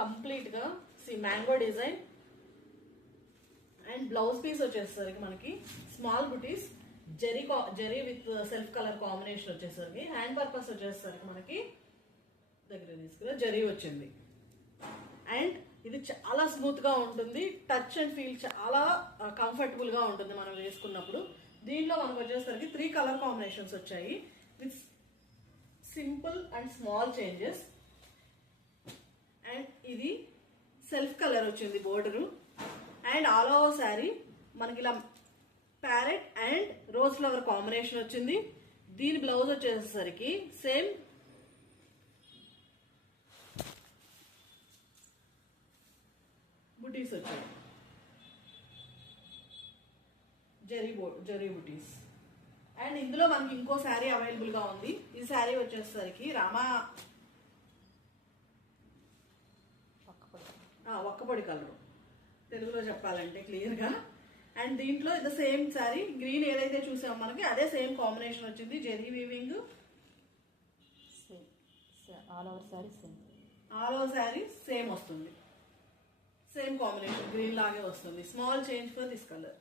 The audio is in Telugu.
కంప్లీట్ గా mango design and blouse piece వచ్చేసరికి మనకి small buttis zari with self colour combination వచ్చేసరికి హ్యాండ్ పర్పస్ వచ్చేసరికి మనకి దగ్గర తీసుకురా జెరీ వచ్చింది. అండ్ ఇది చాలా స్మూత్ గా ఉంటుంది, టచ్ అండ్ ఫీల్ చాలా కంఫర్టబుల్ గా ఉంటుంది మనం వేసుకున్నప్పుడు. దీంట్లో మనకు వచ్చేసరికి 3 కలర్ కాంబినేషన్స్ వచ్చాయి with simple and small changes. And ఇది సెల్ఫ్ కలర్ వచ్చింది border. And all over sari మనకి ఇలా parrot and rose flower combination వచ్చింది. దీని బ్లౌజ్ వచ్చేసరికి సేమ్ బుటీస్ వచ్చాయి, జరీ బుటీస్. అండ్ ఇందులో మనకి ఇంకో శారీ అవైలబుల్ గా ఉంది. ఈ శారీ వచ్చేసరికి ఒక్కపొడి కలర్, తెలుగులో చెప్పాలంటే క్లియర్ గా. అండ్ దీంట్లో ఇది సేమ్ శారీ గ్రీన్ ఏదైతే చూసామో మనకి అదే సేమ్ కాంబినేషన్ వచ్చింది. Zari weaving all over sari same వస్తుంది, సేమ్ కాంబినేషన్ గ్రీన్ లాగే వస్తుంది. Small change for this colour.